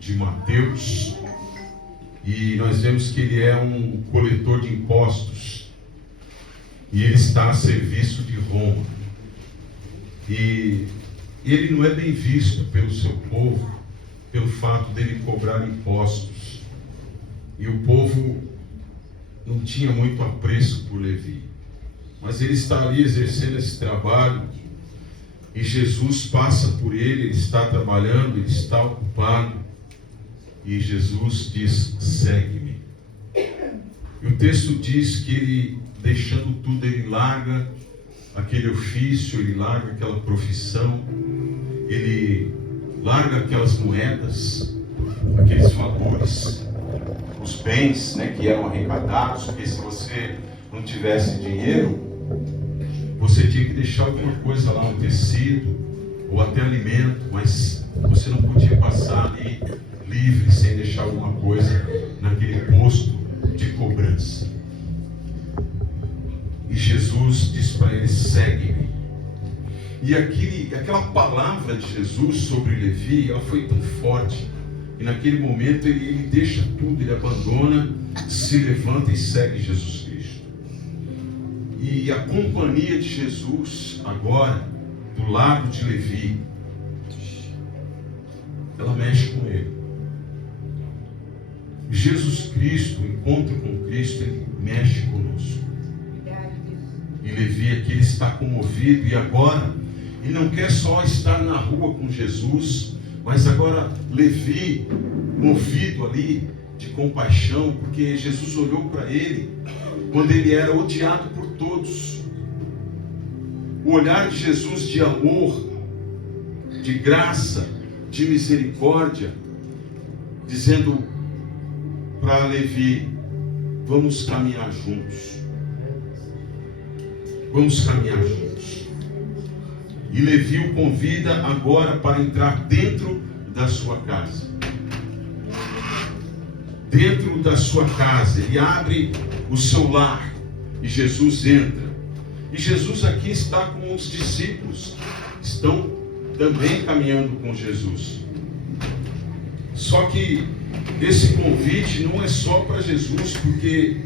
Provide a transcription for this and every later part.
de Mateus, e nós vemos que ele é um coletor de impostos, e ele está a serviço de Roma, e ele não é bem visto pelo seu povo, pelo fato dele cobrar impostos, e o povo não tinha muito apreço por Levi, mas ele está ali exercendo esse trabalho, e Jesus passa por ele, ele está trabalhando, ele está ocupado, e Jesus diz: segue-me. E o texto diz que ele, deixando tudo, ele larga aquele ofício, ele larga aquela profissão, ele larga aquelas moedas, aqueles valores, os bens, que eram arrecadados, porque se você não tivesse dinheiro, você tinha que deixar alguma coisa lá, um tecido, ou até alimento, mas você não podia passar ali livre, sem deixar alguma coisa naquele posto de cobrança. E Jesus diz para ele: segue-me. E aquela palavra de Jesus sobre Levi, ela foi tão forte, e naquele momento ele deixa tudo, ele abandona, se levanta e segue Jesus Cristo. E a companhia de Jesus agora, do lado de Levi, ela mexe com ele. Jesus Cristo, o encontro com Cristo, ele mexe conosco. E Levi aqui, ele está comovido, e agora ele não quer só estar na rua com Jesus, mas agora Levi, movido ali de compaixão, porque Jesus olhou para ele quando ele era odiado por todos. O olhar de Jesus de amor, de graça, de misericórdia, dizendo para Levi: vamos caminhar juntos. Vamos caminhar juntos. E Levi o convida agora para entrar dentro da sua casa. Dentro da sua casa, ele abre o seu lar e Jesus entra. E Jesus aqui está com os discípulos, estão também caminhando com Jesus. Só que esse convite não é só para Jesus, porque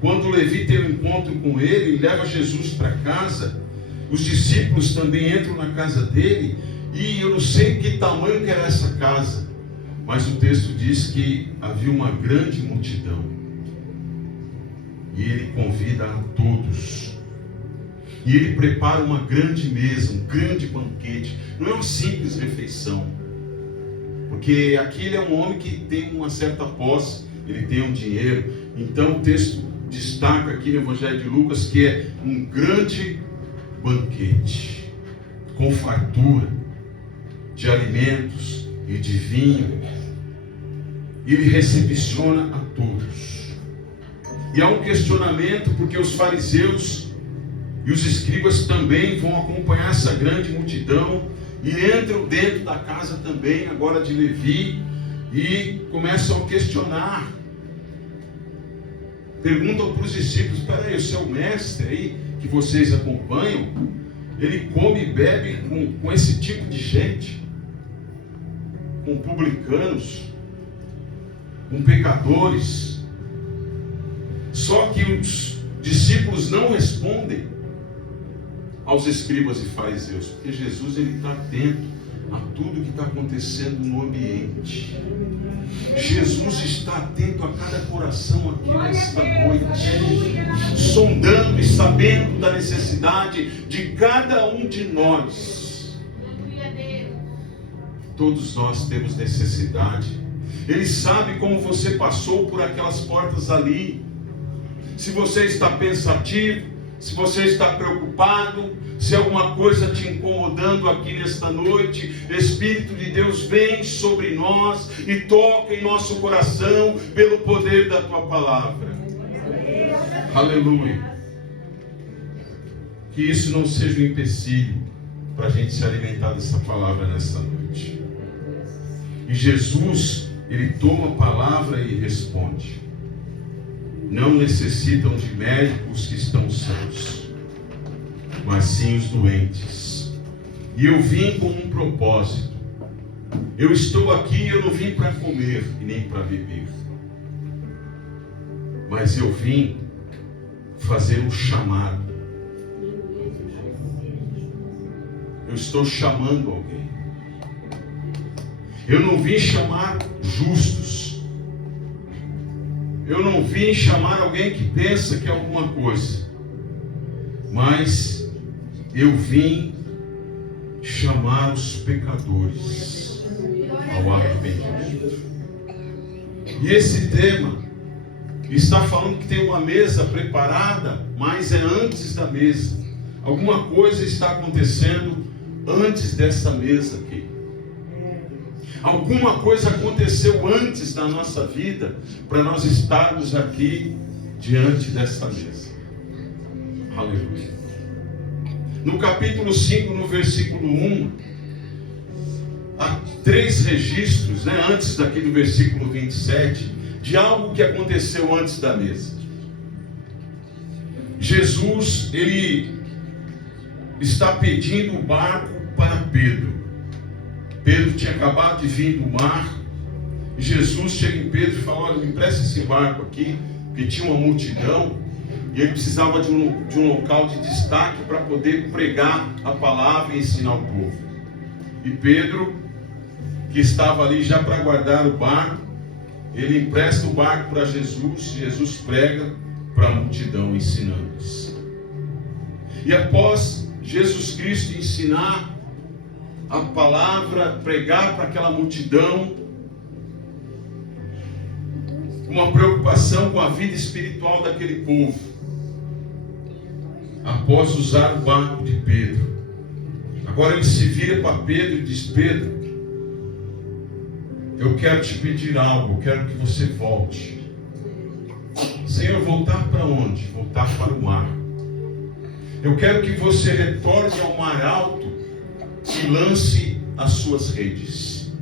quando Levi tem um encontro com ele, leva Jesus para casa, os discípulos também entram na casa dele, e eu não sei que tamanho que era essa casa, mas o texto diz que havia uma grande multidão, e ele convida a todos, e ele prepara uma grande mesa, um grande banquete. Não é uma simples refeição, porque aqui ele é um homem que tem uma certa posse, ele tem um dinheiro. Então o texto destaca aqui no Evangelho de Lucas que é um grande banquete, com fartura de alimentos e de vinho. Ele recepciona a todos. E há um questionamento, porque os fariseus e os escribas também vão acompanhar essa grande multidão e entram dentro da casa também, agora de Levi, e começam a questionar. Perguntam para os discípulos: espera aí, o seu mestre aí, que vocês acompanham, ele come e bebe com esse tipo de gente, com publicanos, com pecadores. Só que os discípulos não respondem aos escribas e fariseus, porque Jesus ele está atento a tudo que está acontecendo no ambiente. Jesus está atento a cada coração aqui nesta noite, sondando e sabendo da necessidade de cada um de nós. Todos nós temos necessidade. Ele sabe como você passou por aquelas portas ali. Se você está pensativo, se você está preocupado, se alguma coisa te incomodando aqui nesta noite, Espírito de Deus vem sobre nós e toca em nosso coração pelo poder da tua palavra. Aleluia. Que isso não seja um empecilho para a gente se alimentar dessa palavra nessa noite. E Jesus, ele toma a palavra e responde: não necessitam de médicos que estão sãos, mas sim os doentes. E eu vim com um propósito, Eu estou aqui, eu não vim para comer e nem para beber, mas eu vim fazer um chamado. Eu estou chamando alguém. Eu não vim chamar justos. Eu não vim chamar alguém que pensa que é alguma coisa. Mas eu vim chamar os pecadores ao arrependimento. E esse tema está falando que tem uma mesa preparada, mas é antes da mesa. Alguma coisa está acontecendo antes dessa mesa aqui. Alguma coisa aconteceu antes da nossa vida para nós estarmos aqui diante dessa mesa. Aleluia. No capítulo 5, no versículo 1, há 3 registros, antes daqui do versículo 27, de algo que aconteceu antes da mesa. Jesus, ele está pedindo o barco para Pedro. Pedro tinha acabado de vir do mar, e Jesus chega em Pedro e fala: olha, me empresta esse barco aqui, porque tinha uma multidão, e ele precisava de um local de destaque para poder pregar a palavra e ensinar o povo. E Pedro, que estava ali já para guardar o barco, ele empresta o barco para Jesus, Jesus prega para a multidão, ensinando-os. E após Jesus Cristo ensinar a palavra, pregar para aquela multidão, uma preocupação com a vida espiritual daquele povo, após usar o barco de Pedro, agora ele se vira para Pedro e diz: Pedro, eu quero te pedir algo, eu quero que você volte. Senhor, voltar para onde? Voltar para o mar. Eu quero que você retorne ao mar alto e lance as suas redes.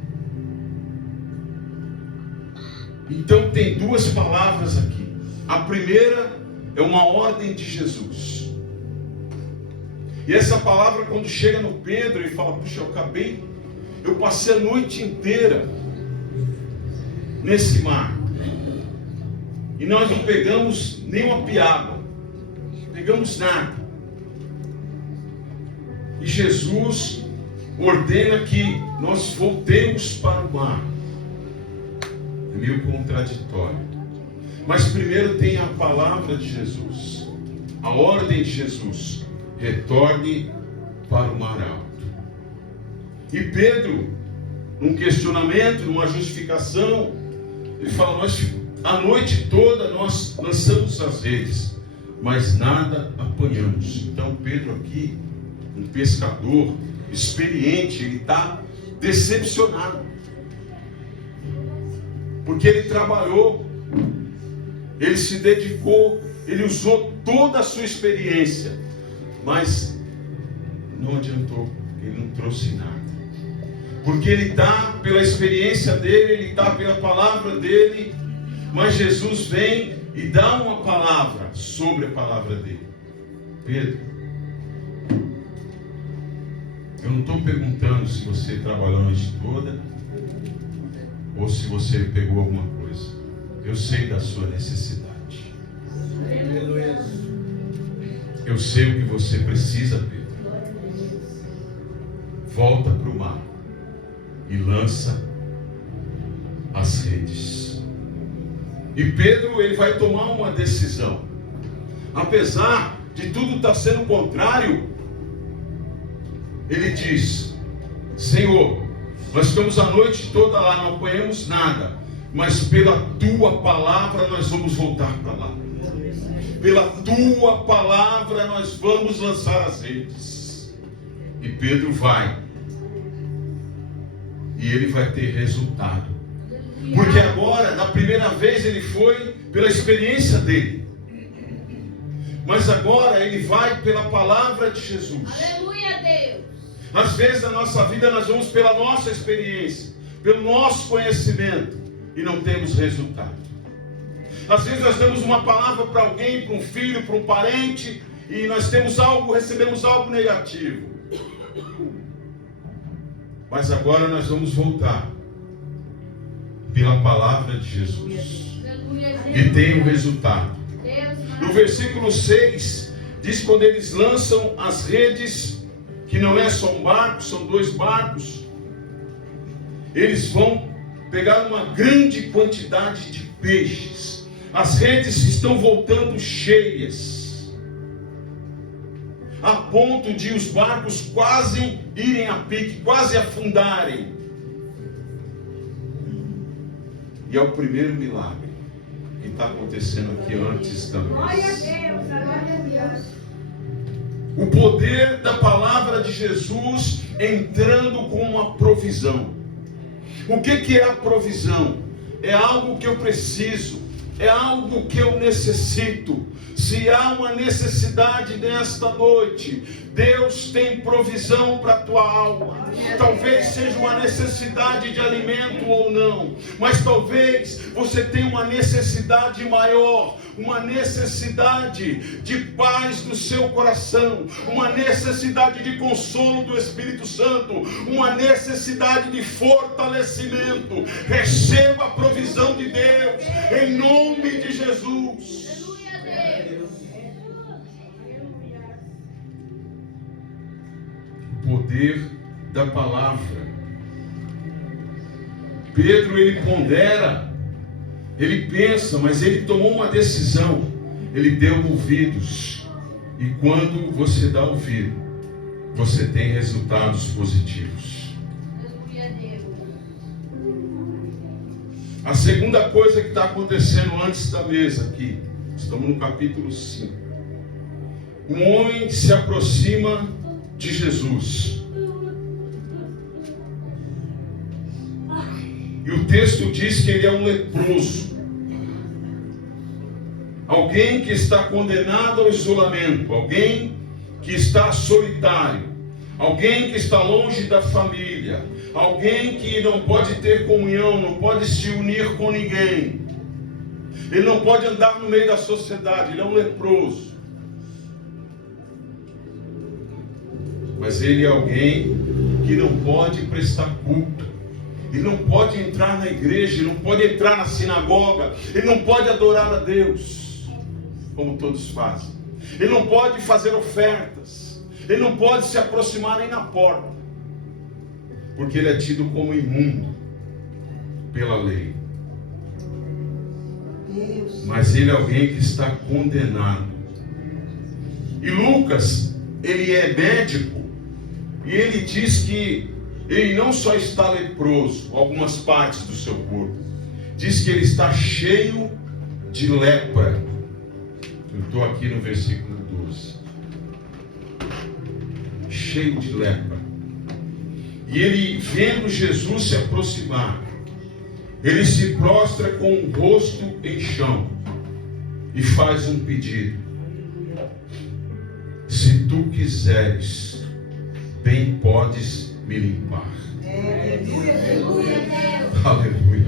Então tem 2 palavras aqui. A primeira é uma ordem de Jesus. E essa palavra, quando chega no Pedro, ele fala: puxa, eu passei a noite inteira nesse mar, e nós não pegamos nem uma piaba, pegamos nada. E Jesus ordena que nós voltemos para o mar. É meio contraditório, mas primeiro tem a palavra de Jesus, a ordem de Jesus: retorne para o mar alto. E Pedro, num questionamento, numa justificação, ele fala: a noite toda nós lançamos as redes, mas nada apanhamos. Então Pedro aqui, um pescador experiente, ele está decepcionado, porque ele trabalhou, ele se dedicou, ele usou toda a sua experiência, mas não adiantou, ele não trouxe nada. Porque ele está pela experiência dele, ele está pela palavra dele, mas Jesus vem e dá uma palavra sobre a palavra dele. Pedro, eu não estou perguntando se você trabalhou a noite toda ou se você pegou alguma coisa. Eu sei da sua necessidade. Eu sei o que você precisa, Pedro. Volta para o mar e lança as redes. E Pedro, ele vai tomar uma decisão. Apesar de tudo estar sendo contrário, ele diz: Senhor, nós ficamos a noite toda lá, não apanhamos nada, mas pela tua palavra nós vamos voltar para lá. Pela tua palavra nós vamos lançar as redes. E Pedro vai. E ele vai ter resultado. Porque agora, na primeira vez, ele foi pela experiência dele. Mas agora ele vai pela palavra de Jesus. Aleluia, Deus. Às vezes na nossa vida nós vamos pela nossa experiência, pelo nosso conhecimento, e não temos resultado. Às vezes nós damos uma palavra para alguém, para um filho, para um parente, e nós temos algo, recebemos algo negativo. Mas agora nós vamos voltar pela palavra de Jesus. E tem um resultado. No versículo 6, diz quando eles lançam as redes, que não é só um barco, são 2 barcos. Eles vão pegar uma grande quantidade de peixes. As redes estão voltando cheias, a ponto de os barcos quase irem a pique, quase afundarem. E é o primeiro milagre que está acontecendo aqui antes da mesa. Glória a Deus. O poder da palavra de Jesus entrando com uma provisão. O que é a provisão? É algo que eu preciso, é algo que eu necessito. Se há uma necessidade nesta noite, Deus tem provisão para a tua alma. Talvez seja uma necessidade de alimento ou não, mas talvez você tenha uma necessidade maior, uma necessidade de paz no seu coração, uma necessidade de consolo do Espírito Santo, uma necessidade de fortalecimento. Receba a provisão de Deus, em nome de Jesus. O poder da palavra. Pedro, ele pondera, ele pensa, mas ele tomou uma decisão. Ele deu ouvidos. E quando você dá ouvido, você tem resultados positivos. A segunda coisa que está acontecendo antes da mesa aqui, estamos no capítulo 5. Um homem se aproxima de Jesus. E o texto diz que ele é um leproso. Alguém que está condenado ao isolamento. Alguém que está solitário. Alguém que está longe da família. Alguém que não pode ter comunhão, não pode se unir com ninguém. Ele não pode andar no meio da sociedade, ele é um leproso. Mas ele é alguém que não pode prestar culto. Ele não pode entrar na igreja, ele não pode entrar na sinagoga, ele não pode adorar a Deus, como todos fazem. Ele não pode fazer ofertas, ele não pode se aproximar nem na porta, porque ele é tido como imundo pela lei. Mas ele é alguém que está condenado. E Lucas, ele é médico, e ele diz que ele não só está leproso, algumas partes do seu corpo, diz que ele está cheio de lepra. Eu estou aqui no versículo 12. Cheio de lepra. E ele, vendo Jesus se aproximar, ele se prostra com o rosto em chão e faz um pedido: se tu quiseres, bem podes me limpar. Aleluia.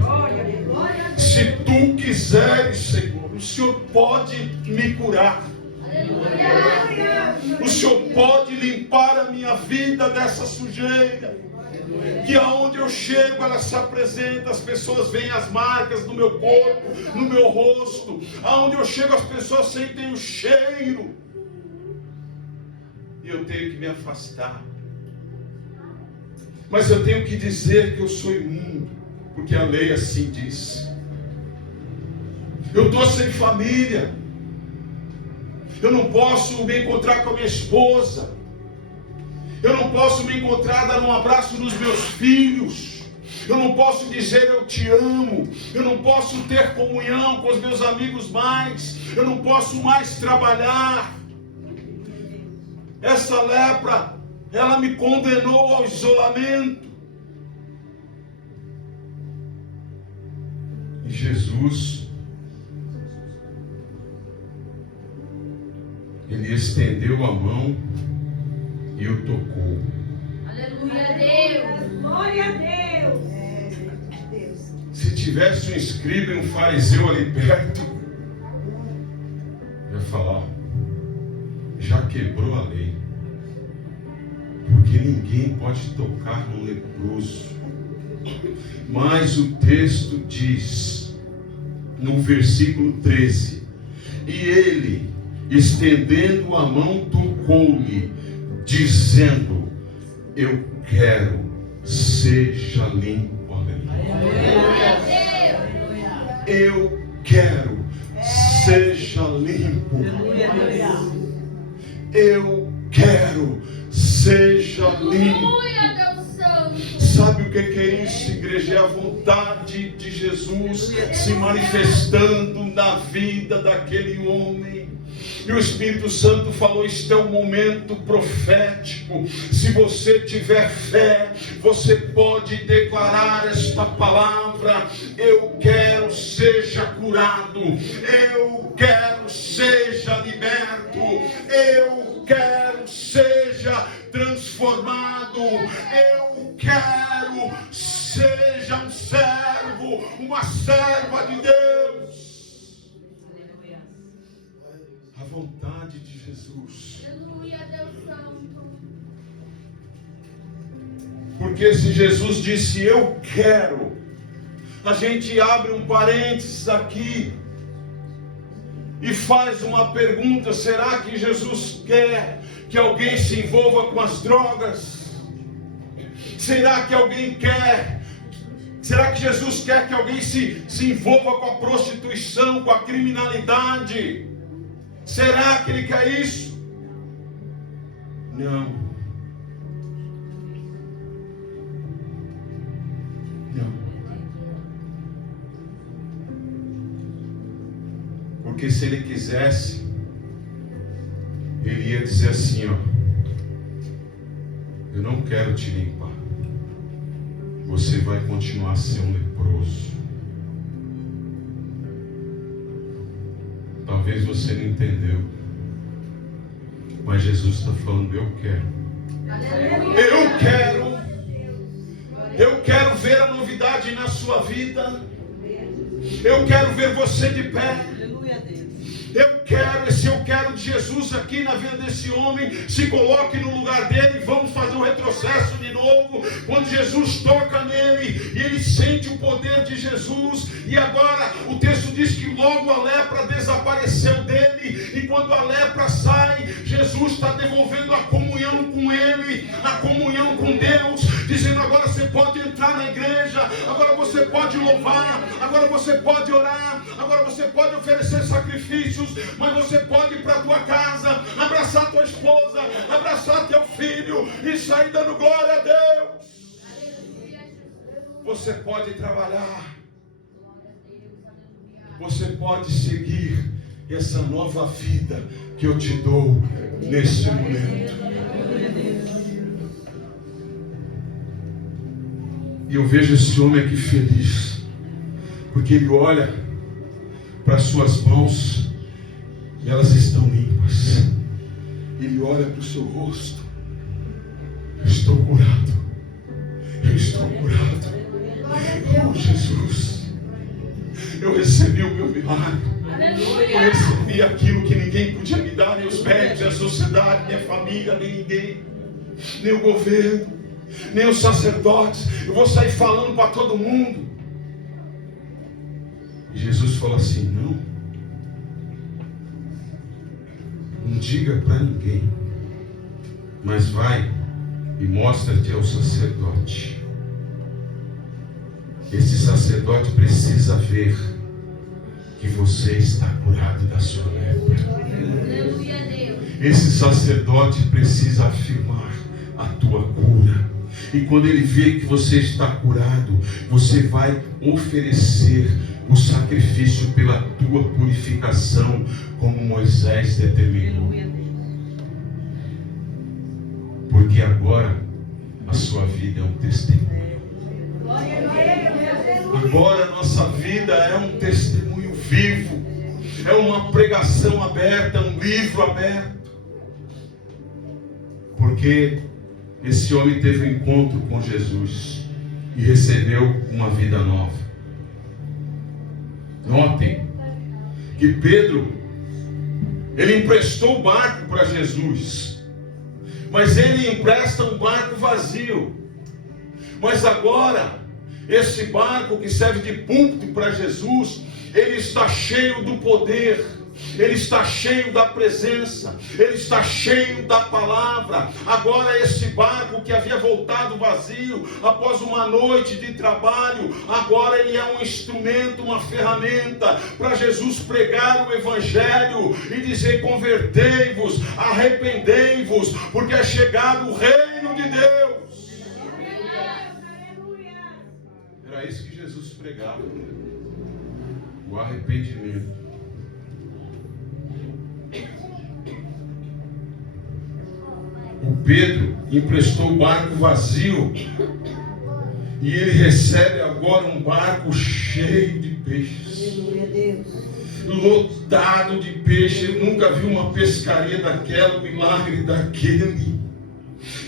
Se tu quiseres, Senhor, o Senhor pode me curar. O Senhor pode limpar a minha vida dessa sujeira, que aonde eu chego ela se apresenta, as pessoas veem as marcas no meu corpo, no meu rosto. Aonde eu chego as pessoas sentem o cheiro, e eu tenho que me afastar. Mas eu tenho que dizer que eu sou imundo, porque a lei assim diz. Eu estou sem família, eu não posso me encontrar com a minha esposa, eu não posso me encontrar, dar um abraço nos meus filhos, eu não posso dizer eu te amo, eu não posso ter comunhão com os meus amigos mais, eu não posso mais trabalhar. Essa lepra, ela me condenou ao isolamento. E Jesus, ele estendeu a mão e o tocou. Aleluia a Deus. Glória a Deus. Se tivesse um escriba e um fariseu ali perto, eu ia falar: já quebrou a lei. Porque porque ninguém pode tocar no leproso. Mas o texto diz, no versículo 13: e ele, estendendo a mão, tocou-lhe, dizendo: eu quero, seja limpo. Eu quero, seja limpo. Eu quero, seja limpo. Sabe o que é isso, igreja? É a vontade de Jesus se manifestando na vida daquele homem. E o Espírito Santo falou: este é um momento profético. Se você tiver fé, você pode declarar esta palavra: eu quero, seja curado. Eu quero, seja liberto. Eu quero, seja transformado. Eu quero, seja um servo, uma serva de Deus. A vontade de Jesus. Aleluia, Deus Santo. Porque se Jesus disse eu quero, a gente abre um parênteses aqui e faz uma pergunta: será que Jesus quer que alguém se envolva com as drogas? Será que alguém quer? Será que Jesus quer que alguém se envolva com a prostituição, com a criminalidade? Será que Ele quer isso? Não. Não. Porque se Ele quisesse, Ele ia dizer assim, ó: eu não quero te limpar. Você vai continuar a ser um leproso. Talvez você não entendeu, mas Jesus está falando: eu quero. Eu quero ver a novidade na sua vida. Eu quero ver você de pé. Esse eu quero de Jesus aqui na vida desse homem se coloque no lugar dele. Vamos fazer um retrocesso de novo. Quando Jesus toca nele e ele sente o poder de Jesus, e agora o texto diz que logo a lepra desapareceu dele, e quando a lepra sai, Jesus está devolvendo a comunhão com ele, a comunhão com Deus, dizendo: agora você pode entrar na igreja, agora você pode louvar, agora você pode orar, agora você pode oferecer sacrifícios, mas você pode ir para a tua casa, abraçar tua esposa, abraçar teu filho e sair dando glória a Deus. Você pode trabalhar, você pode seguir essa nova vida que eu te dou nesse momento. E eu vejo esse homem aqui feliz, porque ele olha para as suas mãos e elas estão limpas. Ele olha para o seu rosto: eu estou curado, eu estou curado. Oh Jesus, eu recebi o meu milagre. Eu recebi aquilo que ninguém podia me dar, nem os médicos, nem a sociedade, nem a família, nem ninguém, nem o governo, nem os sacerdotes. Eu vou sair falando para todo mundo. E Jesus falou assim: não diga para ninguém, mas vai e mostra-te ao sacerdote. Esse sacerdote precisa ver que você está curado da sua lepra. Esse sacerdote precisa afirmar a tua cura. E quando ele vê que você está curado, você vai oferecer o sacrifício pela tua purificação, como Moisés determinou. Porque agora a sua vida é um testemunho. Agora a nossa vida é um testemunho vivo, é uma pregação aberta, um livro aberto. Porque esse homem teve um encontro com Jesus e recebeu uma vida nova. Notem que Pedro, ele emprestou o barco para Jesus, Mas ele empresta um barco vazio. Mas agora, esse barco que serve de púlpito para Jesus, ele está cheio do poder, ele está cheio da presença, ele está cheio da palavra. Agora esse barco que havia voltado vazio após uma noite de trabalho, agora ele é um instrumento, uma ferramenta para Jesus pregar o evangelho e dizer: convertei-vos, arrependei-vos, porque é chegado o reino de Deus. Era isso que Jesus pregava, o arrependimento. O Pedro emprestou o barco vazio e ele recebe agora um barco cheio de peixes, lotado de peixe. Ele nunca viu uma pescaria daquela, um milagre daquele.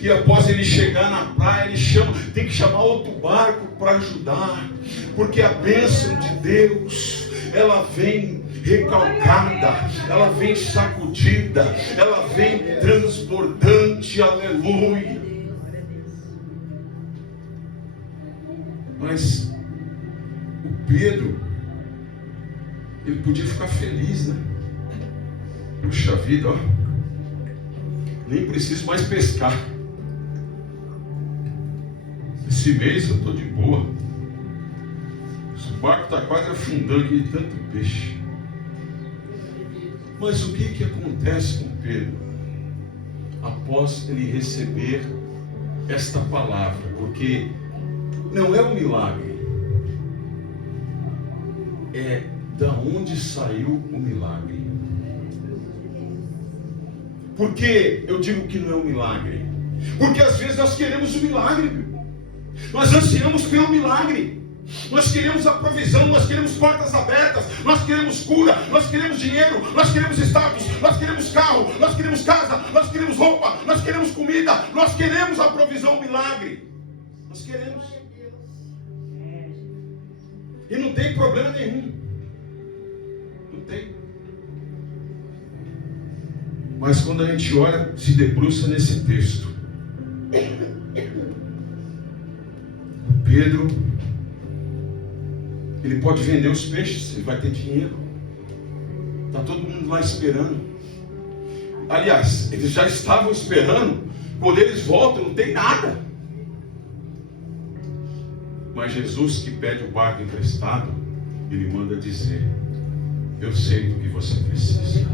E após ele chegar na praia, ele tem que chamar outro barco para ajudar, porque a bênção de Deus, ela vem recalcada, ela vem sacudida, ela vem transbordante, aleluia. Mas o Pedro, ele podia ficar feliz, né? Puxa vida, ó, nem preciso mais pescar. Esse mês eu estou de boa. O barco está quase afundando aqui de tanto peixe. Mas o que acontece com Pedro após ele receber esta palavra? Porque não é um milagre, é da onde saiu o milagre. Por que eu digo que não é um milagre? Porque às vezes nós queremos o milagre, nós ansiamos pelo milagre. Nós queremos a provisão, nós queremos portas abertas, nós queremos cura, nós queremos dinheiro, nós queremos status, nós queremos carro, nós queremos casa, nós queremos roupa, nós queremos comida, nós queremos a provisão, o milagre. Nós queremos. E não tem problema nenhum. Não tem. Mas quando a gente olha, se debruça nesse texto, Pedro, ele pode vender os peixes, ele vai ter dinheiro. Está todo mundo lá esperando. Aliás, eles já estavam esperando. Quando eles voltam, não tem nada. Mas Jesus, que pede o barco emprestado, ele manda dizer: eu sei do que você precisa.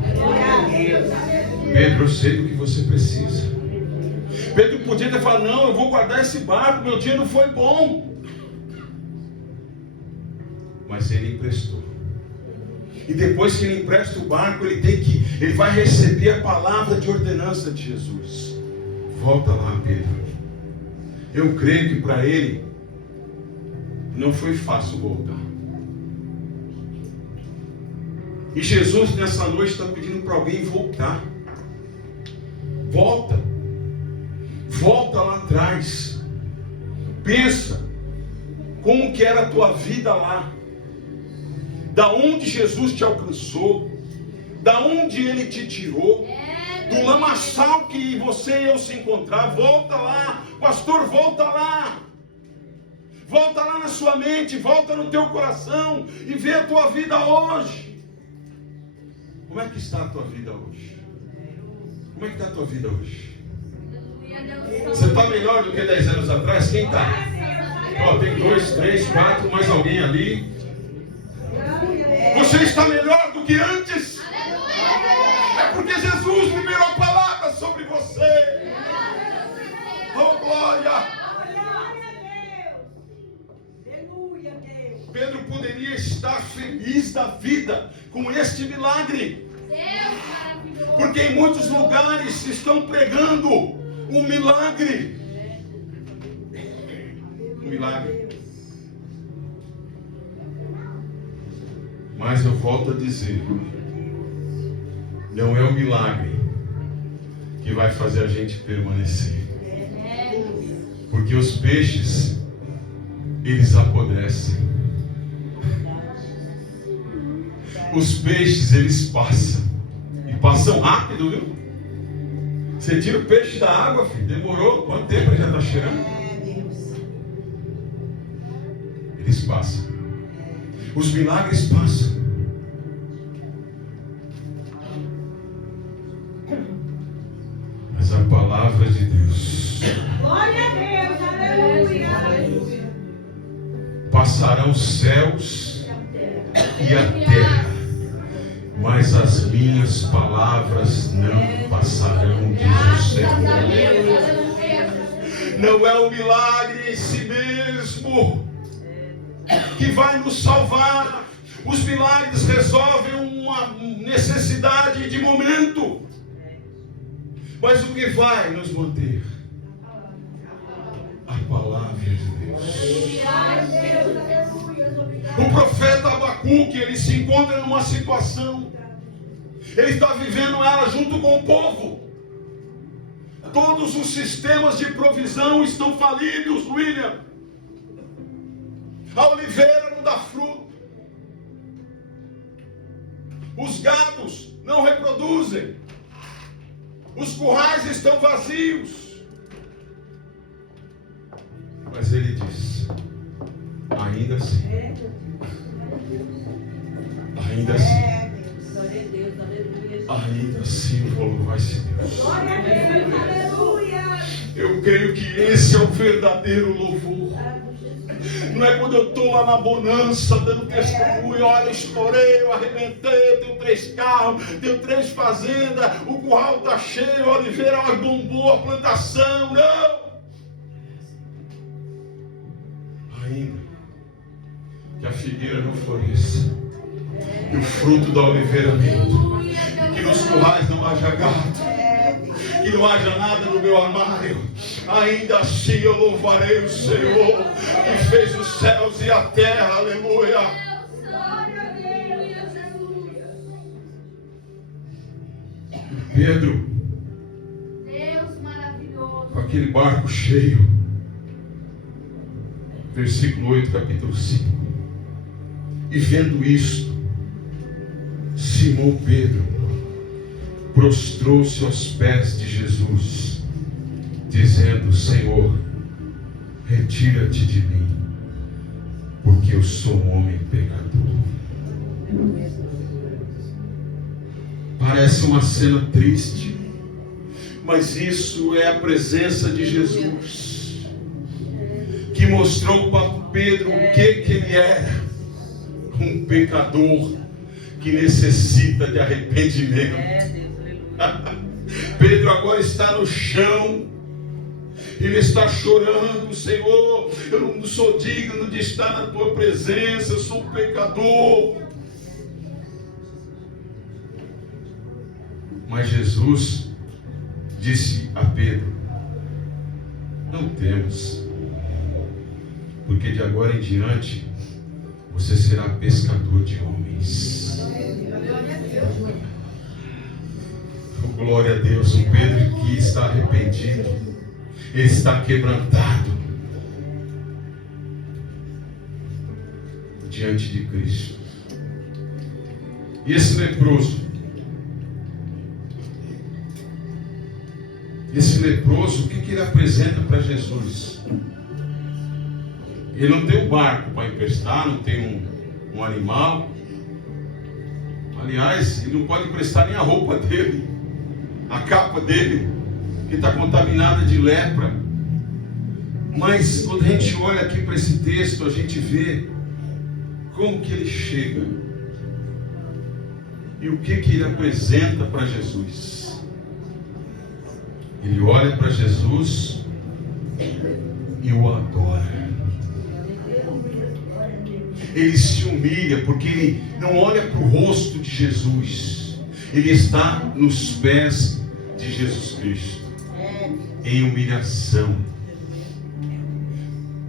Pedro, eu sei do que você precisa. Pedro podia ter falado: não, eu vou guardar esse barco, meu dia não foi bom. Mas ele emprestou. E depois que ele empresta o barco, ele vai receber a palavra de ordenança de Jesus. Volta lá, Pedro. Eu creio que para ele não foi fácil voltar. E Jesus nessa noite está pedindo para alguém voltar. Volta. Volta lá atrás. Pensa como que era a tua vida lá. Da onde Jesus te alcançou, da onde Ele te tirou, do lamaçal que você e eu se encontrar. Volta lá, pastor, volta lá. Volta lá na sua mente, volta no teu coração e vê a tua vida hoje. Como é que está a tua vida hoje? Como é que está a tua vida hoje? Você está melhor do que 10 anos atrás? Quem está? Ó, tem 2, 3, 4, mais alguém ali. Você está melhor do que antes? É porque Jesus liberou a palavra sobre você. Oh, glória! Pedro poderia estar feliz da vida com este milagre. Porque em muitos lugares estão pregando um milagre. Um milagre. Mas eu volto a dizer, não é o milagre que vai fazer a gente permanecer. Porque os peixes, eles apodrecem. Os peixes, eles passam. E passam rápido, viu? Você tira o peixe da água, filho. Demorou? Quanto tempo ele já está cheirando? Eles passam. Os milagres passam. Mas a palavra de Deus. Glória a Deus, aleluia. Passarão os céus e a terra, mas as minhas palavras não passarão, diz o Senhor. Não é o milagre em si mesmo que vai nos salvar. Os milagres resolvem uma necessidade de momento. Mas o que vai nos manter? A palavra de Deus. O profeta Abacuque, ele se encontra numa situação. Ele está vivendo ela junto com o povo. Todos os sistemas de provisão estão falidos, William. A oliveira não dá fruto. Os gados não reproduzem. Os currais estão vazios. Mas ele diz: ainda assim, ainda assim, ainda assim eu vou louvar esse Deus. Glória a Deus, aleluia. Eu creio que esse é o verdadeiro louvor. Não é quando eu estou lá na bonança, dando testemunho, olha, eu estourei, eu arrebentei, eu tenho 3 carros, tenho 3 fazendas, o curral está cheio, a oliveira bombou, a plantação, não! Ainda que a figueira não floresça, e o fruto da oliveira minta, que nos currais não haja gato, que não haja nada no meu armário, ainda assim eu louvarei o Senhor, que fez os céus e a terra, aleluia. Pedro, Deus maravilhoso, com aquele barco cheio, versículo 8, capítulo 5, e vendo isto, Simão Pedro prostrou-se aos pés de Jesus, dizendo: Senhor, retira-te de mim, porque eu sou um homem pecador. Parece uma cena triste, mas isso é a presença de Jesus, que mostrou para Pedro o que ele era: um pecador que necessita de arrependimento. Pedro agora está no chão, ele está chorando: Senhor, eu não sou digno de estar na tua presença, eu sou um pecador. Mas Jesus disse a Pedro: não temas, porque de agora em diante você será pescador de homens. Glória a Deus. O Pedro que está arrependido, ele está quebrantado diante de Cristo. E esse leproso, o que ele apresenta para Jesus? Ele não tem um barco para emprestar, não tem um animal. Aliás, ele não pode emprestar nem a roupa dele, a capa dele, que está contaminada de lepra. Mas quando a gente olha aqui para esse texto, a gente vê como que ele chega e o que ele apresenta para Jesus. Ele olha para Jesus e o adora. Ele se humilha, porque ele não olha para o rosto de Jesus, ele está nos pés de Jesus Cristo, em humilhação.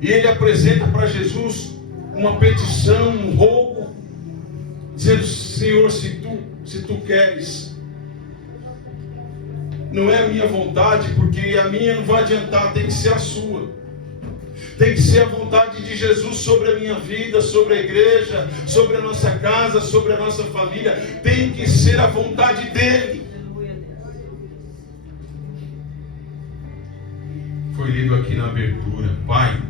E ele apresenta para Jesus uma petição, um rogo, dizendo: Senhor, se tu queres, não é a minha vontade, porque a minha não vai adiantar, tem que ser a sua. Tem que ser a vontade de Jesus sobre a minha vida, sobre a igreja, sobre a nossa casa, sobre a nossa família. Tem que ser a vontade dele. foi lido aqui na abertura. Pai,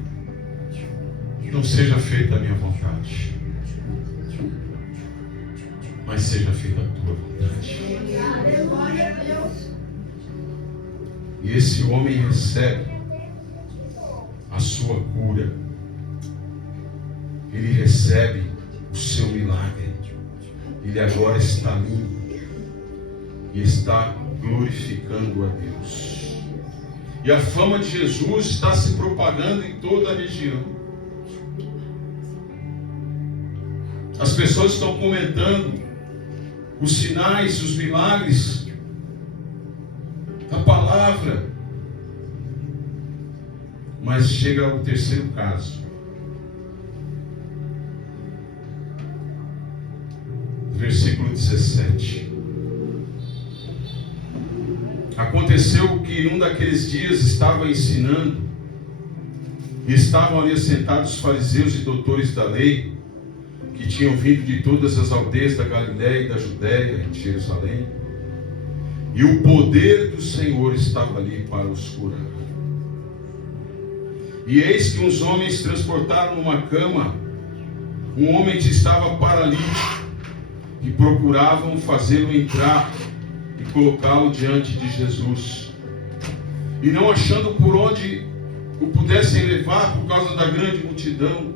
não seja feita a minha vontade, mas seja feita a tua vontade. E esse homem recebe a sua cura. Ele recebe o seu milagre. Ele agora está limpo e está glorificando a Deus. E a fama de Jesus está se propagando em toda a região. As pessoas estão comentando os sinais, os milagres, a palavra. Mas chega ao terceiro caso. Versículo 17. Aconteceu que num daqueles dias estava ensinando, e estavam ali assentados os fariseus e doutores da lei, que tinham vindo de todas as aldeias da Galiléia e da Judéia e de Jerusalém, e o poder do Senhor estava ali para os curar. E eis que uns homens transportaram numa cama um homem que estava paralítico, e procuravam fazê-lo entrar e colocá-lo diante de Jesus. E não achando por onde o pudessem levar por causa da grande multidão,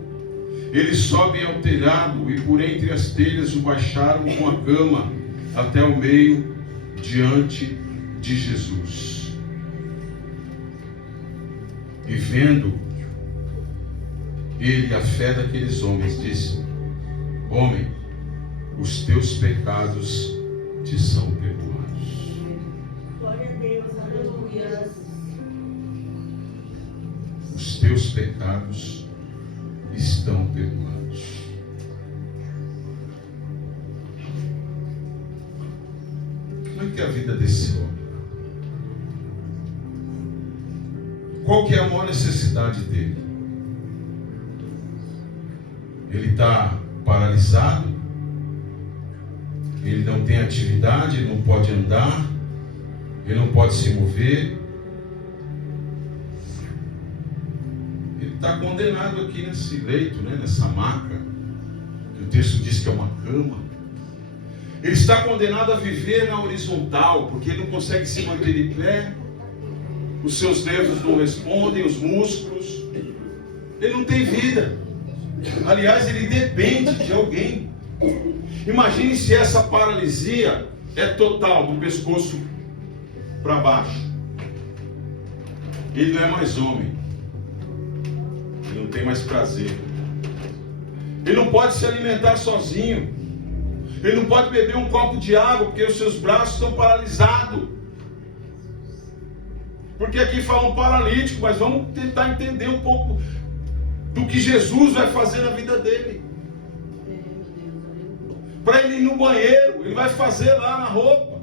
eles sobem ao telhado e por entre as telhas o baixaram com a cama até o meio diante de Jesus. E vendo ele a fé daqueles homens, disse: homem, os teus pecados te são perdoados. Glória a Deus, aleluia. Os teus pecados estão perdoados. Como é que é a vida desse homem? Qual que é a maior necessidade dele? Ele está paralisado, ele não tem atividade, ele não pode andar, ele não pode se mover. Ele está condenado aqui nesse leito, nessa maca, que o texto diz que é uma cama. Ele está condenado a viver na horizontal, porque ele não consegue se manter de pé, os seus nervos não respondem, os músculos, ele não tem vida. Aliás, ele depende de alguém. Imagine se essa paralisia é total, do pescoço para baixo. Ele não é mais homem, ele não tem mais prazer, ele não pode se alimentar sozinho, ele não pode beber um copo de água, porque os seus braços estão paralisados. Porque aqui fala um paralítico, mas vamos tentar entender um pouco do que Jesus vai fazer na vida dele. Para ele ir no banheiro, ele vai fazer lá na roupa.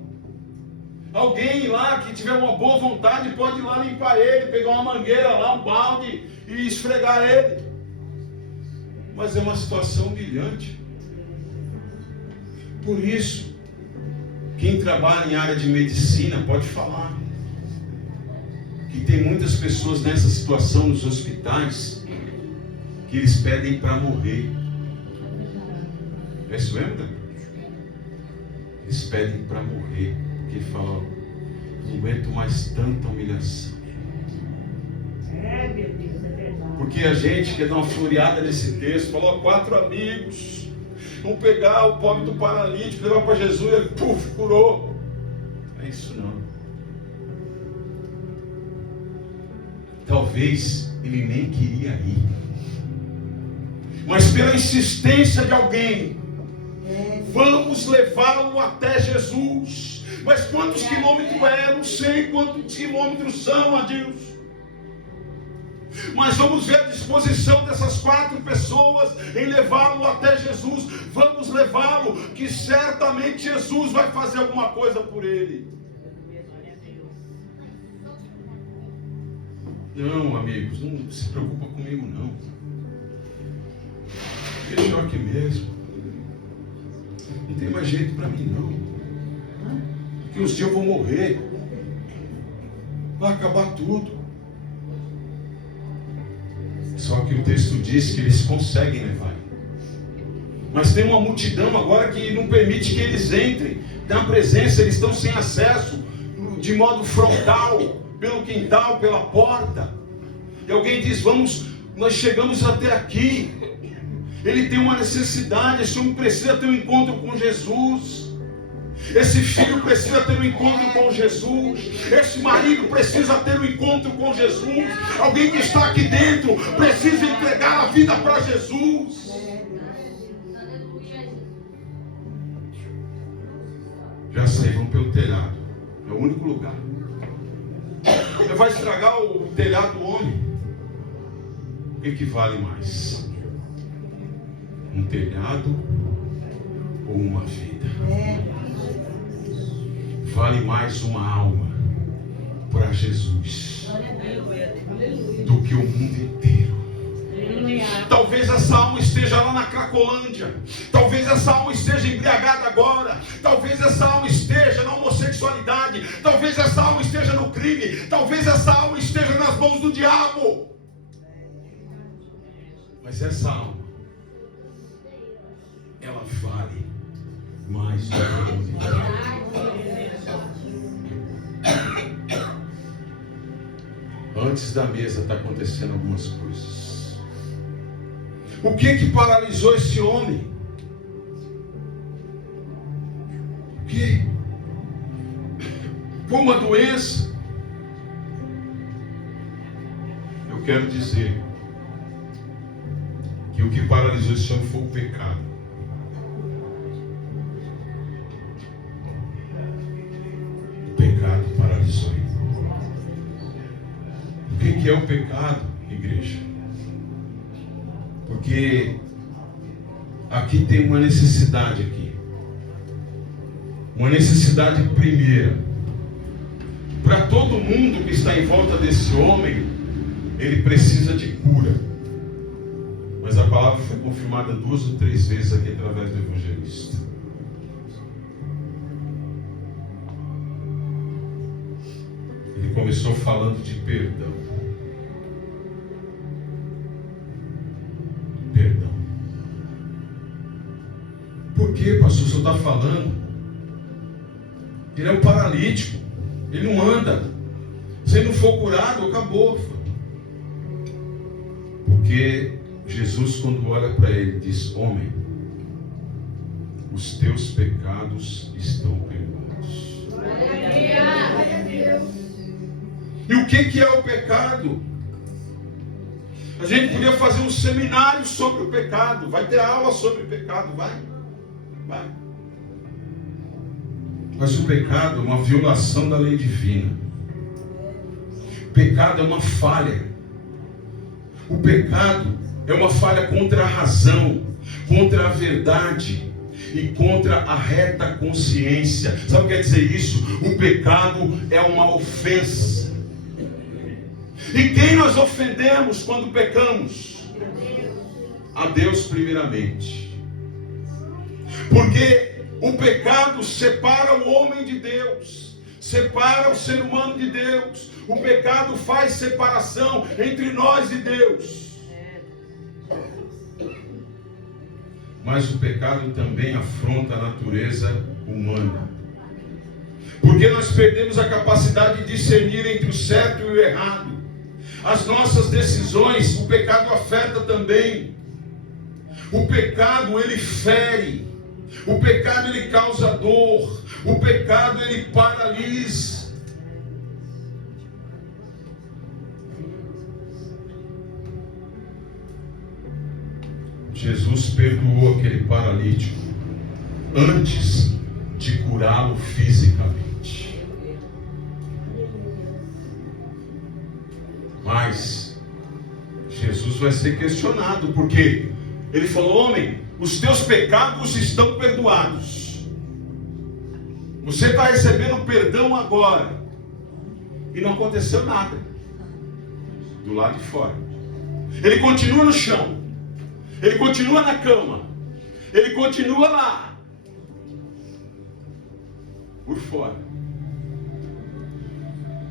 Alguém lá que tiver uma boa vontade pode ir lá limpar ele, pegar uma mangueira lá, um balde e esfregar ele. Mas é uma situação humilhante. Por isso, quem trabalha em área de medicina pode falar que tem muitas pessoas nessa situação nos hospitais que eles pedem para morrer. É isso mesmo? Eles pedem para morrer, porque falam: não aguento mais tanta humilhação. É, meu Deus, é verdade. Porque a gente quer dar uma floreada nesse texto, falou: 4 amigos vão pegar o pobre do paralítico, levar para Jesus e ele, puf, curou. É isso não. Talvez ele nem queria ir, mas pela insistência de alguém, vamos levá-lo até Jesus. Mas quantos quilômetros é? Não sei quantos quilômetros são, Adilson. Mas vamos ver a disposição dessas 4 pessoas em levá-lo até Jesus. Vamos levá-lo, que certamente Jesus vai fazer alguma coisa por ele. Não, amigos, não se preocupa comigo não. Deixa eu aqui mesmo. Não tem mais jeito para mim não. Porque uns dias eu vou morrer. Vai acabar tudo. Só que o texto diz que eles conseguem levar. Mas tem uma multidão agora que não permite que eles entrem na presença, eles estão sem acesso, de modo frontal, pelo quintal, pela porta. E alguém diz, nós chegamos até aqui. Ele tem uma necessidade, esse homem precisa ter um encontro com Jesus. Esse filho precisa ter um encontro com Jesus. Esse marido precisa ter um encontro com Jesus. Alguém que está aqui dentro precisa entregar a vida para Jesus. Já sei, vão pelo telhado. É o único lugar. Você vai estragar o telhado do homem. O que vale mais? Um telhado ou uma vida? Vale mais uma alma para Jesus do que o mundo inteiro. Talvez essa alma esteja lá na Cracolândia. Talvez essa alma esteja embriagada agora. Talvez essa alma esteja na homossexualidade. Talvez essa alma esteja no crime. Talvez essa alma esteja nas mãos do diabo. Mas essa alma, ela vale mais do que o mundo inteiro. Antes da mesa está acontecendo algumas coisas. O que paralisou esse homem? O que? Foi uma doença? Eu quero dizer que o que paralisou esse homem foi o pecado. O pecado paralisou ele. O que é o pecado, igreja? Porque aqui tem uma necessidade aqui. Uma necessidade primeira. Para todo mundo que está em volta desse homem, ele precisa de cura. Mas a palavra foi confirmada 2 ou 3 vezes aqui através do evangelista. Ele começou falando de perdão. Perdão. Por que, pastor, o senhor está falando? Ele é um paralítico. Ele não anda. Se ele não for curado, acabou. Porque Jesus, quando olha para ele, diz: homem, os teus pecados estão perdoados. E o que é o pecado? A gente podia fazer um seminário sobre o pecado. Vai ter aula sobre o pecado, vai. Mas o pecado é uma violação da lei divina. O pecado é uma falha. O pecado é uma falha contra a razão, contra a verdade e contra a reta consciência. Sabe o que quer dizer isso? O pecado é uma ofensa. E quem nós ofendemos quando pecamos? A Deus primeiramente. Porque o pecado separa o homem de Deus, separa o ser humano de Deus. O pecado faz separação entre nós e Deus. Mas o pecado também afronta a natureza humana. Porque nós perdemos a capacidade de discernir entre o certo e o errado. As nossas decisões, o pecado afeta também. O pecado, ele fere. O pecado, ele causa dor. O pecado, ele paralisa. Jesus perdoou aquele paralítico antes de curá-lo fisicamente. Mas Jesus vai ser questionado, porque ele falou: homem, os teus pecados estão perdoados. Você está recebendo perdão agora. E não aconteceu nada do lado de fora. Ele continua no chão. Ele continua na cama. Ele continua lá. Por fora.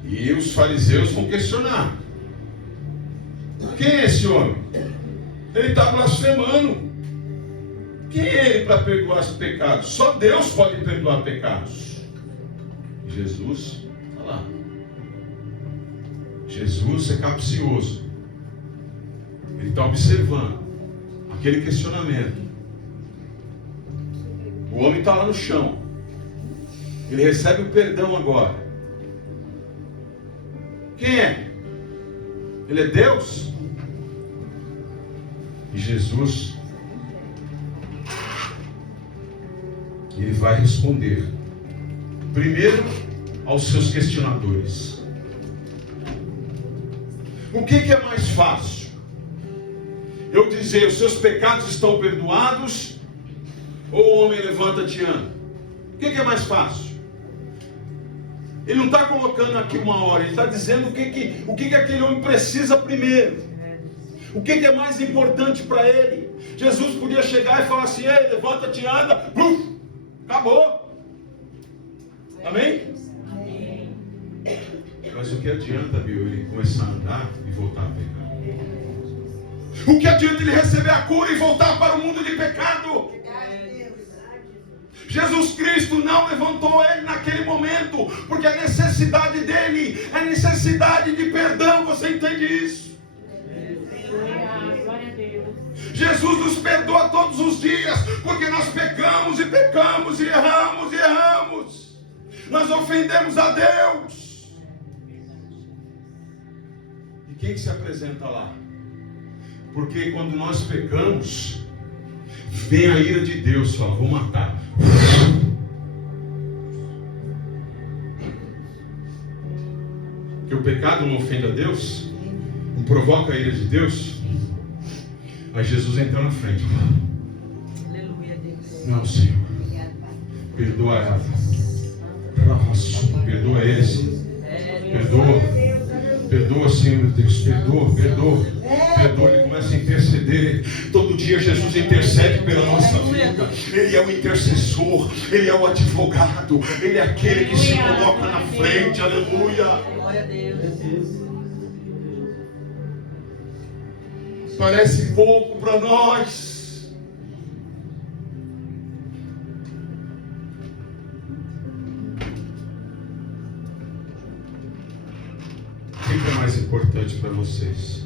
E os fariseus vão questionar. Quem é esse homem? Ele está blasfemando. Quem é ele para perdoar os pecados? Só Deus pode perdoar pecados. Jesus, olha lá. Jesus é capcioso. Ele está observando aquele questionamento. O homem está lá no chão. Ele recebe o perdão agora. Quem é? Ele é Deus? E Jesus, ele vai responder primeiro aos seus questionadores. O que é mais fácil? Eu dizer, os seus pecados estão perdoados, ou o homem levanta-te e anda? O que é mais fácil? Ele não está colocando aqui uma hora, ele está dizendo o que aquele homem precisa primeiro. O que é mais importante para ele? Jesus podia chegar e falar assim: ei, levanta-te e anda, pluf, acabou. Amém? Amém. Mas o que adianta, Bill, ele começar a andar e voltar a pecar? O que adianta ele receber a cura e voltar para o mundo de pecado? Jesus Cristo não levantou ele naquele momento, porque a necessidade dele é necessidade de perdão. Você entende isso? Glória a Deus. Jesus nos perdoa todos os dias, porque nós pecamos e pecamos e erramos e erramos. Nós ofendemos a Deus. E quem se apresenta lá? Porque quando nós pecamos, vem a ira de Deus, fala: vou matar. Que o pecado não ofende a Deus, não provoca a ira de Deus. Aí Jesus entra na frente. Aleluia, Deus. Não, Senhor, perdoa ela. Perdoa eles. Perdoa, Senhor Deus. Perdoa. Ele começa a interceder. Todo dia Jesus intercede pela nossa vida. Ele é o intercessor. Ele é o advogado. Ele é aquele que se coloca na frente. Aleluia. Glória a Deus. Parece pouco para nós. O que é mais importante para vocês?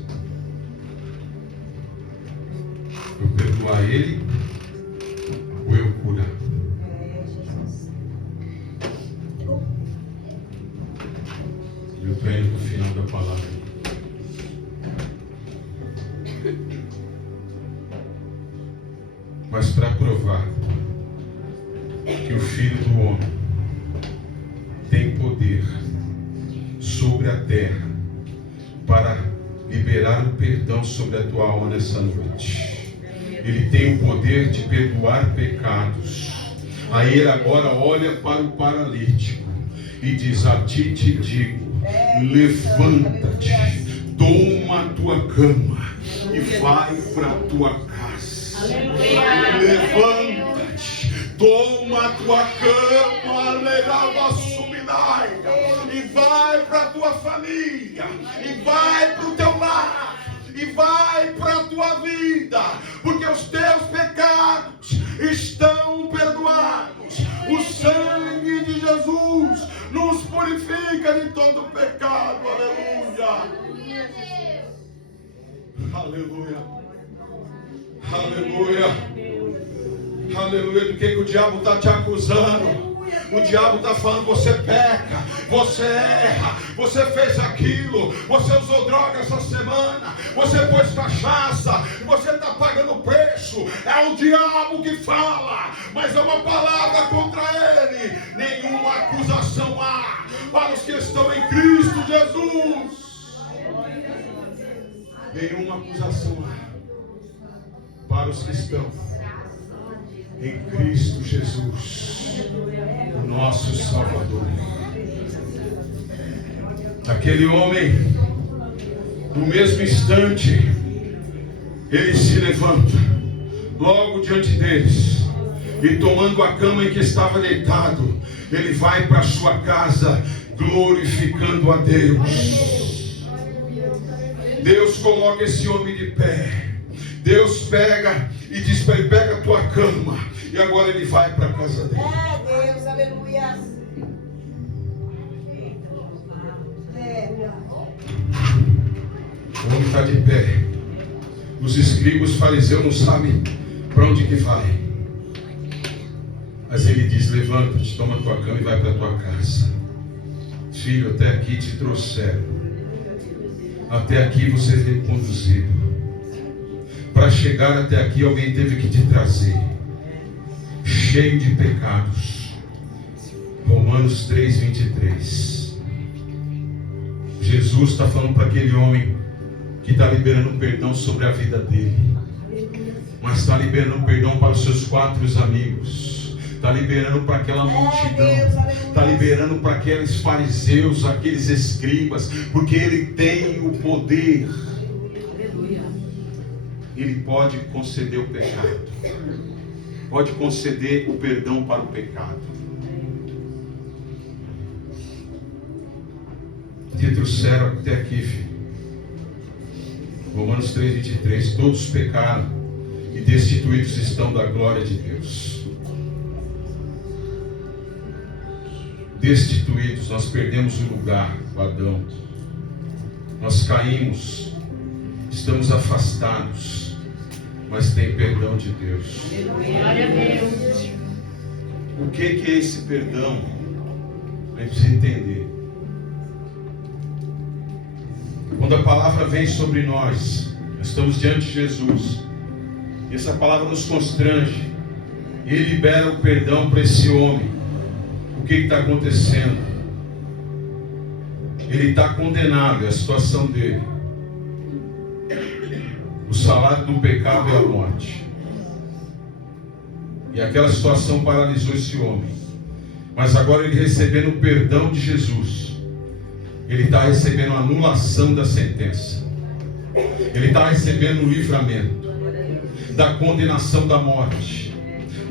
Eu perdoar ele ou eu curar? Eu estou indo para o final da palavra. Mas para provar que o Filho do Homem tem poder sobre a terra para liberar o perdão sobre a tua alma nessa noite. Ele tem o poder de perdoar pecados. Aí ele agora olha para o paralítico e diz: a ti te digo, levanta-te, toma a tua cama e vai para a tua casa. Levanta-te, toma a tua cama, leva a sumidaia, e vai para a tua família, e vai para o teu lar, e vai para a tua vida, porque os teus pecados estão perdoados. O sangue de Jesus nos purifica de todo pecado. Aleluia. Aleluia. Aleluia. Aleluia. Do que o diabo está te acusando? O diabo está falando: você peca, você erra, você fez aquilo, você usou droga essa semana, você pôs cachaça, você está pagando preço. É o diabo que fala, mas é uma palavra contra ele. Nenhuma acusação há para os que estão em Cristo Jesus. Nenhuma acusação há para os que estão em Cristo Jesus, o nosso Salvador. Aquele homem, no mesmo instante, ele se levanta, logo diante deles, e tomando a cama em que estava deitado, ele vai para a sua casa, glorificando a Deus. Deus coloca esse homem de pé. Deus pega e diz para ele: pega a tua cama. E agora ele vai para a casa dele. É Deus, aleluia. O homem está de pé. Os escribas, os fariseus não sabem para onde que vai. Mas ele diz: levanta-te, toma a tua cama e vai para a tua casa. Filho, até aqui te trouxeram. Até aqui você veio conduzido. Para chegar até aqui, alguém teve que te trazer. Cheio de pecados. Romanos 3, 23. Jesus está falando para aquele homem que está liberando perdão sobre a vida dele. Mas está liberando perdão para os seus 4 amigos. Está liberando para aquela multidão. Está liberando para aqueles fariseus, aqueles escribas. Porque ele tem o poder. Ele pode conceder o pecado. Pode conceder o perdão para o pecado. Te trouxeram até aqui, filho. Romanos 3, 23. Todos pecaram e destituídos estão da glória de Deus. Destituídos, nós perdemos o lugar, o Adão. Nós caímos, estamos afastados, mas tem perdão de Deus. Glória a Deus. O que é esse perdão? A gente precisa entender. Quando a palavra vem sobre nós, nós estamos diante de Jesus, e essa palavra nos constrange, Ele libera o perdão para esse homem. O que está acontecendo? Ele está condenado, é a situação dele. O salário do pecado é a morte. E aquela situação paralisou esse homem. Mas agora ele recebendo o perdão de Jesus, ele está recebendo a anulação da sentença. Ele está recebendo o livramento da condenação da morte,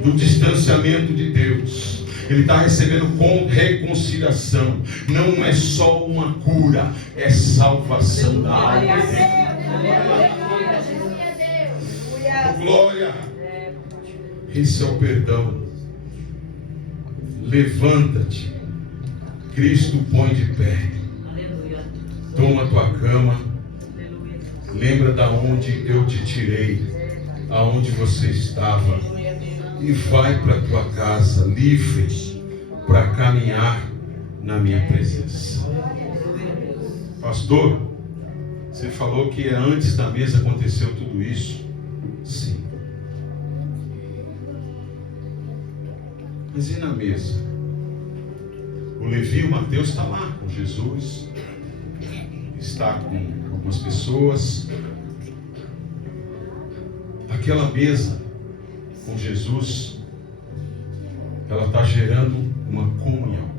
do distanciamento de Deus. Ele está recebendo com reconciliação. Não é só uma cura, é salvação da alma dele. Glória. Esse é o perdão. Levanta-te. Cristo põe de pé. Toma a tua cama. Lembra da onde eu te tirei, aonde você estava, e vai para a tua casa livre para caminhar na minha presença. Pastor, você falou que antes da mesa aconteceu tudo isso. Sim. Mas e na mesa? O Levi, o Mateus está lá com Jesus, está com algumas pessoas. Aquela mesa com Jesus, ela está gerando uma comunhão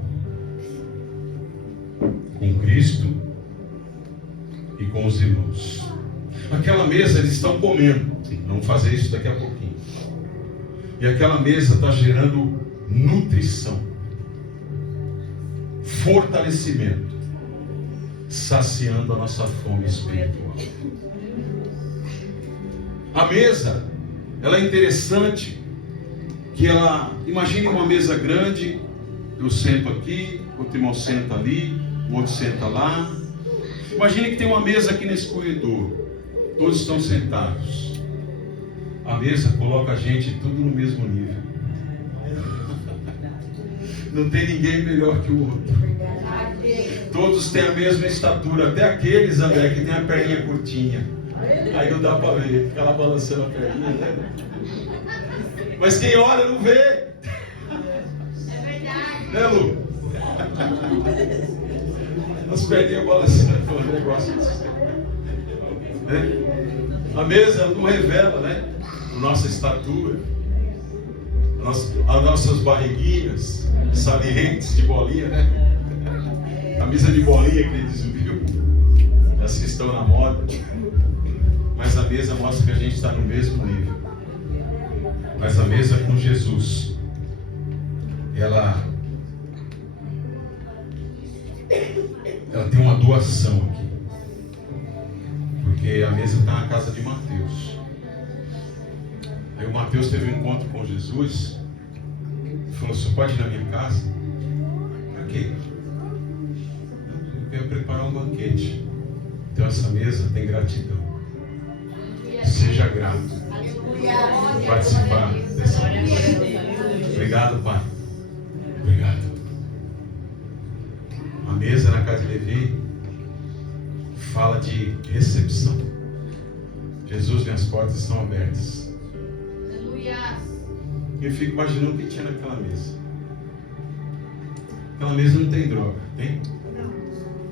com Cristo e com os irmãos. Aquela mesa eles estão comendo. Vamos fazer isso daqui a pouquinho. E aquela mesa está gerando nutrição, fortalecimento, saciando a nossa fome espiritual. A mesa, ela é interessante, que ela, imagine uma mesa grande, eu sento aqui, outro irmão senta ali, o outro senta lá. Imagine que tem uma mesa aqui nesse corredor, todos estão sentados. A mesa coloca a gente tudo no mesmo nível. Não tem ninguém melhor que o outro. Todos têm a mesma estatura, até aqueles, André, que tem a perninha curtinha. Aí não dá para ver, fica lá balançando a perninha, né? Mas quem olha não vê. É verdade. Né, Lu? As perninhas balançando, o André gosta disso. Né? A mesa não revela, né? A nossa estatura, as nossas barriguinhas salientes de bolinha, né? Camisa de bolinha que eles viu, as que estão na moda. Mas a mesa mostra que a gente está no mesmo nível. Mas a mesa com Jesus, ela tem uma doação aqui. Porque a mesa está na casa de Mateus. Aí o Mateus teve um encontro com Jesus e falou: "Você pode ir na minha casa?" "Para quê?" "Eu quero preparar um banquete. Então essa mesa tem gratidão. Seja grato por participar dessa mesa." Obrigado, Pai. Obrigado. A mesa na casa de Levi fala de recepção. Jesus, minhas portas estão abertas. Eu fico imaginando o que tinha naquela mesa. Aquela mesa não tem droga, tem?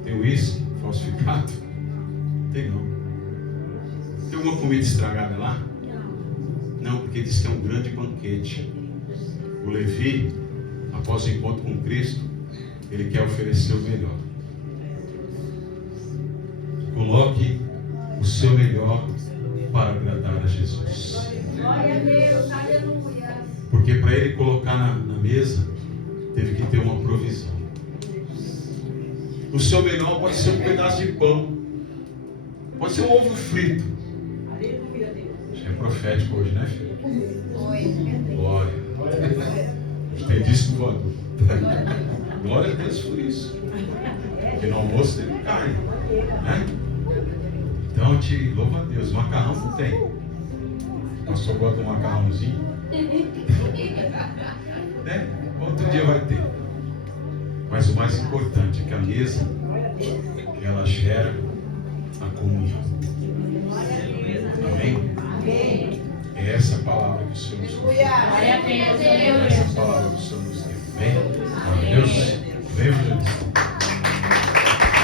Tem uísque falsificado? Tem não. Tem alguma comida estragada lá? Não, porque diz que é um grande banquete. O Levi, após o encontro com Cristo, ele quer oferecer o melhor. Coloque o seu melhor para agradar a Jesus. Glória a Deus, aleluia. Porque para ele colocar na mesa, teve que ter uma provisão. O seu melhor pode ser um pedaço de pão, pode ser um ovo frito. Aleluia, Deus. Já é profético hoje, né, filho? Foi. Glória. Tem disco voador. Glória a Deus por isso. Porque no almoço teve carne, né? Então eu te louvo a Deus. Macarrão não tem. O pastor gosta de um macarrãozinho, né? Outro dia vai ter. Mas o mais importante é que a mesa, ela gera a comunhão. Amém? É essa a palavra que o Senhor nos deu. Aleluia. É essa a palavra que o Senhor nos